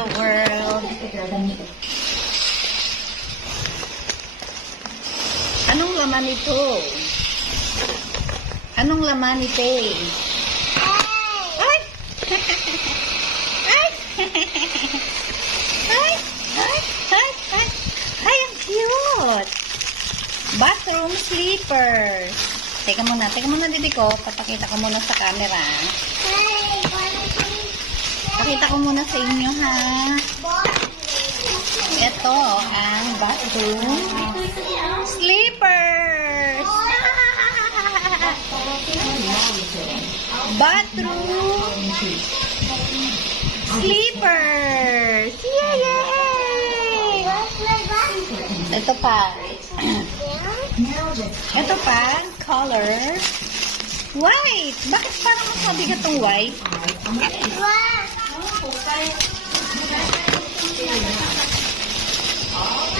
the world. Anong laman ito? Anong laman ito? Ay! Ay! Ay! Ay! Ay! Ay! Ay, ang cute! Bathroom slippers. Teka muna, Didi ko. Papakita ko muna sa camera. Pakita ko muna sa inyo, ha? Ito ang bathroom slippers. Bathroom slippers. Yay! Ito pa. Ito pa, color white. Bakit parang mas mabigat tong white?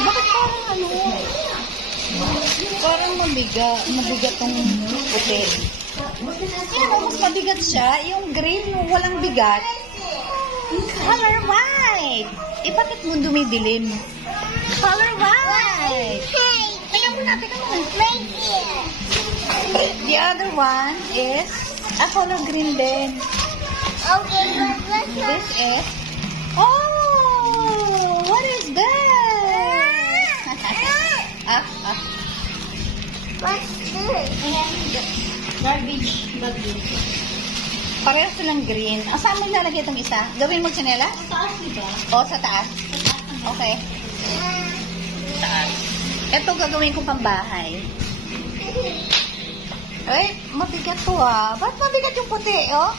Bakit parang ano? Parang mabigat tong puti. Mas mabigat siya. Yung green, walang bigat. Color white. Bakit mo dumidilim? Color white. Teka muna. The other one is a color green din. Okay, This is... Oh! What is that? What's this? Garbage bag. Pareho silang green. Saan mo ilalagay itong isa? Gawin mo tsinelas? Sa taas, diba? O, sa taas? Okay. Taas. Ito gagawin ko pambahay. Ay, mabigat to ah. Ba't mabigat yung puti, oh?